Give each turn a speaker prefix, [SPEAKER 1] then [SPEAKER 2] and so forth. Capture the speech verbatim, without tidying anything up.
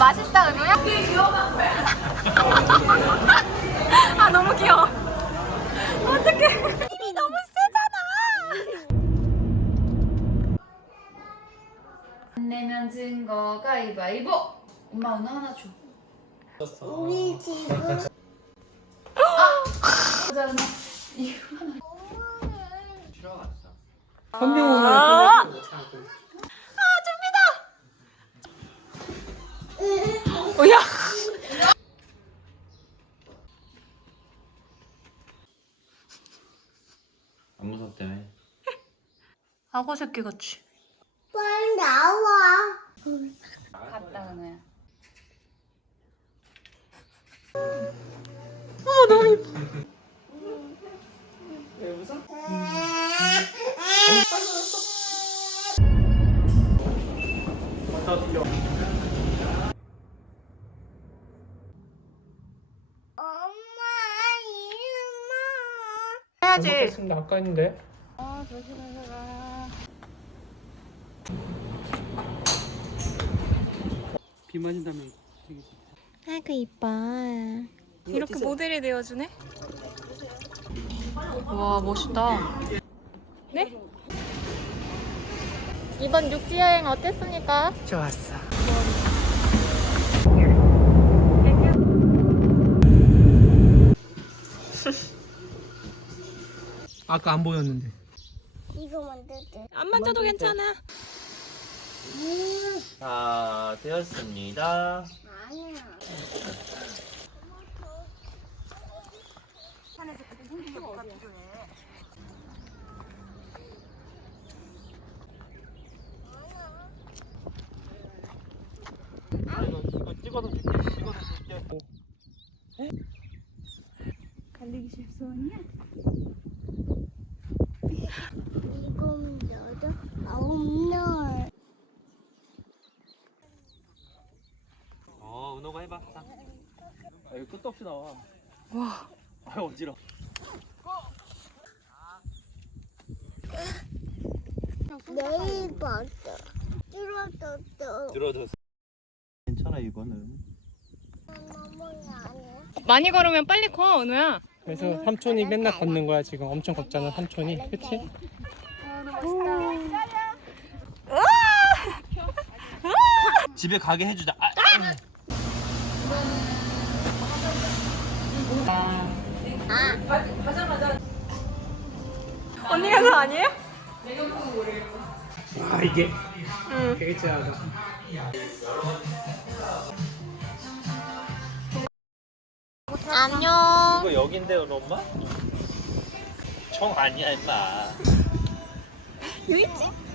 [SPEAKER 1] 맛있다, 은호야? 아, 너무 귀여워. 어떡해. 힘이 너무 세잖아. 안 내면 증거 가위바위보. 엄마 은호 하나 줘.
[SPEAKER 2] 우리 집은
[SPEAKER 1] 보자, 은호. 이거 하나.
[SPEAKER 3] 선명은
[SPEAKER 1] 아, 오야.
[SPEAKER 4] 안 무섭다며.
[SPEAKER 1] 악어 새끼 같이.
[SPEAKER 2] 빨리 나와.
[SPEAKER 1] 갔다 은호야.
[SPEAKER 3] 어 너무 이뻐. 왜 웃어?
[SPEAKER 2] 엄마 이름아.
[SPEAKER 1] 해야지.
[SPEAKER 3] 먹겠습니다. 아까 했는데.
[SPEAKER 1] 아, 조심해라.
[SPEAKER 3] 비 맞은다며 되게 좋다.
[SPEAKER 2] 아이고 이뻐.
[SPEAKER 1] 이렇게 모델이 되어주네? 와, 멋있다. 네?
[SPEAKER 2] 이번 육지 여행 어땠습니까?
[SPEAKER 3] 좋았어. 아까 안 보였는데.
[SPEAKER 2] 이거 만들때.
[SPEAKER 1] 안 만져도 괜찮아.
[SPEAKER 4] 다 되었습니다.
[SPEAKER 2] 아니야.
[SPEAKER 4] 이거 이거 찍어도 줄게. 찍어도 줄게.
[SPEAKER 1] 달리기 실수하냐?
[SPEAKER 2] 일곱, 여덟, 아홉, 열.
[SPEAKER 4] 어, 은호가 해봐. 자. 아, 이거 끝도 없이 나와.
[SPEAKER 1] 와.
[SPEAKER 4] 아, 어지러.
[SPEAKER 2] 내일 봤어. 줄어졌어.
[SPEAKER 4] 들어줬어. 괜찮아 이거는.
[SPEAKER 2] 너무 아니야.
[SPEAKER 1] 많이 걸으면 빨리 커, 은호야.
[SPEAKER 3] 그래서 삼촌이 맨날 걷는 거야 지금. 엄청 걷잖아 삼촌이. 그치?
[SPEAKER 4] 집에 가게 해주자. 아,
[SPEAKER 1] 언니가 그 아니에요?
[SPEAKER 3] 아 이게. 응. 되게 짜다.
[SPEAKER 2] 안녕.
[SPEAKER 4] 이거 여긴데 은호 엄마? 정 아니야 임마.
[SPEAKER 1] 유이지?